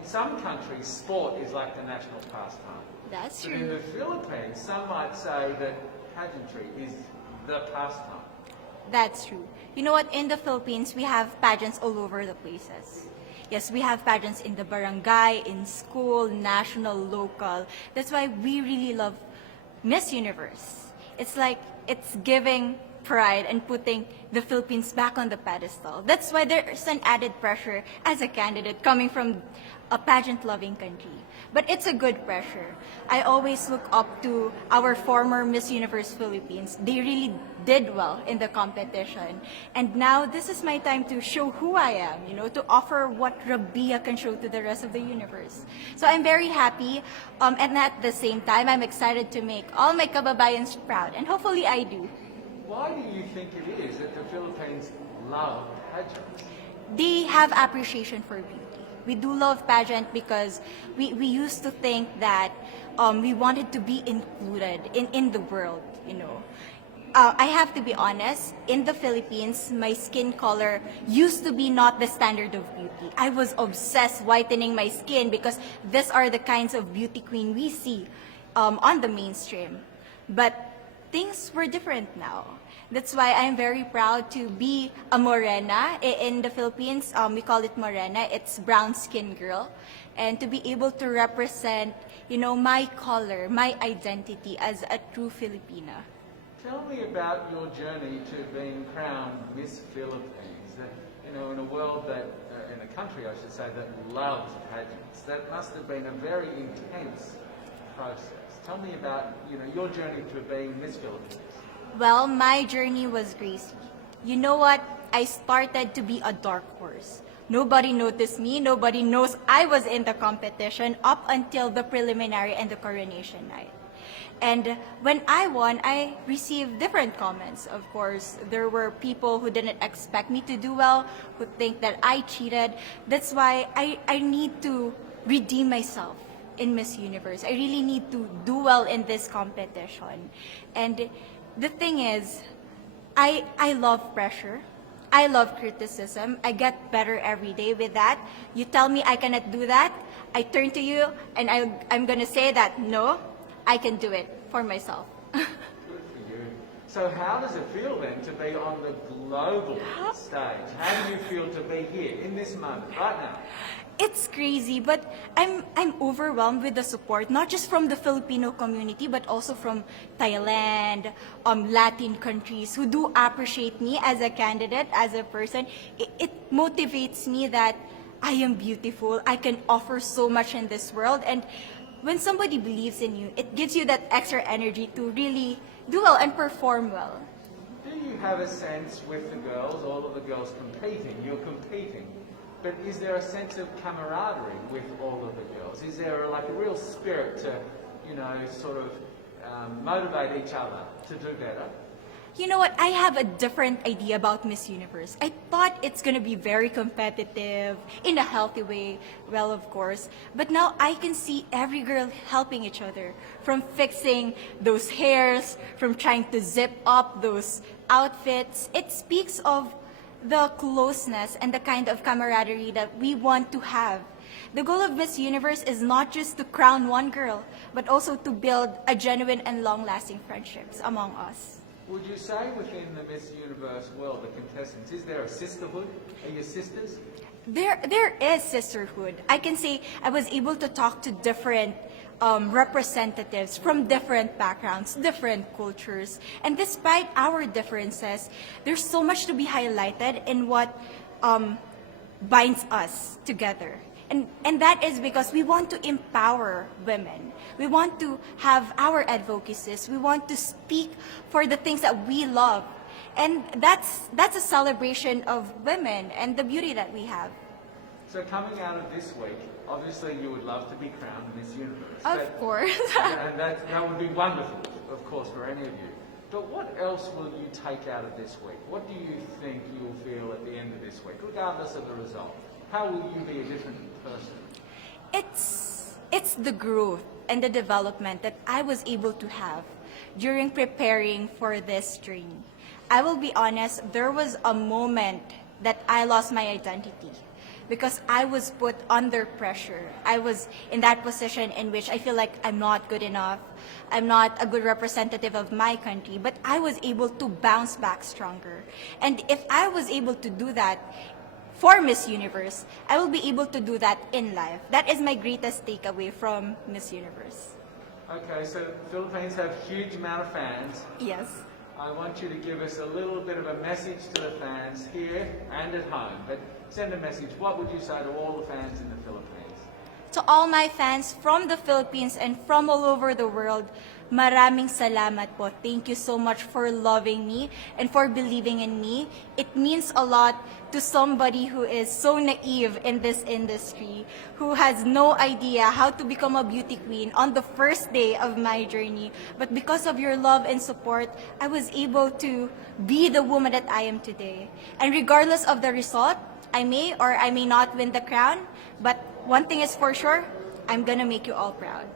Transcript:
in some countries, sport is like the national pastime. That's But in true. the Philippines, some might say that pageantry is the pastime. That's true. You know what? In the Philippines, we have pageants all over the places. Yes, we have pageants in the barangay, in school, national, local. That's why we really love Miss Universe. It's like it's giving pride and putting the Philippines back on the pedestal. That's why there's an added pressure as a candidate coming from a pageant-loving country. But it's a good pressure. I always look up to our former Miss Universe Philippines. They really did well in the competition. And now this is my time to show who I am, to offer what Rabiya can show to the rest of the universe. So I'm very happy, and at the same time, I'm excited to make all my kababayans proud, and hopefully I do. Why do you think it is that the Philippines love pageants? They have appreciation for beauty. We do love pageant because we used to think that we wanted to be included in the world. I have to be honest, in the Philippines, my skin color used to be not the standard of beauty. I was obsessed whitening my skin because these are the kinds of beauty queen we see on the mainstream. But things were different now. That's why I'm very proud to be a morena. In the Philippines, we call it morena. It's brown skin girl. And to be able to represent, my color, my identity as a true Filipina. Tell me about your journey to being crowned Miss Philippines. In a world that, in a country I should say, that loves pageants. That must have been a very intense process. Tell me about, your journey to being Miss Philippines. Well, my journey was crazy. You know what? I started to be a dark horse. Nobody noticed me. Nobody knows I was in the competition up until the preliminary and the coronation night. And when I won, I received different comments. Of course, there were people who didn't expect me to do well, who think that I cheated. That's why I need to redeem myself in Miss Universe. I really need to do well in this competition. And the thing is, I love pressure. I love criticism. I get better every day with that. You tell me I cannot do that, I turn to you and I'm going to say that, no, I can do it for myself. Good for you. So how does it feel then to be on the global stage? How do you feel to be here in this moment, right now? It's crazy, but I'm overwhelmed with the support, not just from the Filipino community, but also from Thailand, Latin countries who do appreciate me as a candidate, as a person. It motivates me that I am beautiful, I can offer so much in this world, and when somebody believes in you, it gives you that extra energy to really do well and perform well. Do you have a sense with the girls, all of the girls competing, you're competing, but is there a sense of camaraderie with all of the girls? Is there like a real spirit to, sort of motivate each other to do better? You know what? I have a different idea about Miss Universe. I thought it's going to be very competitive, in a healthy way, well, of course. But now I can see every girl helping each other, from fixing those hairs, from trying to zip up those outfits. It speaks of the closeness and the kind of camaraderie that we want to have. The goal of Miss Universe is not just to crown one girl, but also to build a genuine and long-lasting friendships among us. Would you say within the Miss Universe world, the contestants, is there a sisterhood? Are you sisters? There is sisterhood. I can say I was able to talk to different representatives from different backgrounds, different cultures. And despite our differences, there's so much to be highlighted in what binds us together. And that is because we want to empower women. We want to have our advocacies. We want to speak for the things that we love. And that's a celebration of women and the beauty that we have. So coming out of this week, obviously you would love to be crowned Miss Universe. Of course. And that would be wonderful, of course, for any of you. But what else will you take out of this week? What do you think you'll feel at the end of this week, regardless of the result? How will you be a different person? It's the growth and the development that I was able to have during preparing for this journey. I will be honest, there was a moment that I lost my identity. because I was put under pressure. I was in that position in which I feel like I'm not good enough. I'm not a good representative of my country, but I was able to bounce back stronger. And if I was able to do that for Miss Universe, I will be able to do that in life. That is my greatest takeaway from Miss Universe. Okay, so Philippines have huge amount of fans. Yes. I want you to give us a little bit of a message to the fans here and at home. But send a message. What would you say to all the fans in the Philippines? To all my fans from the Philippines and from all over the world, maraming salamat po. Thank you so much for loving me and for believing in me. It means a lot to somebody who is so naive in this industry, who has no idea how to become a beauty queen on the first day of my journey. But because of your love and support, I was able to be the woman that I am today. And regardless of the result, I may or I may not win the crown, but one thing is for sure, I'm gonna make you all proud.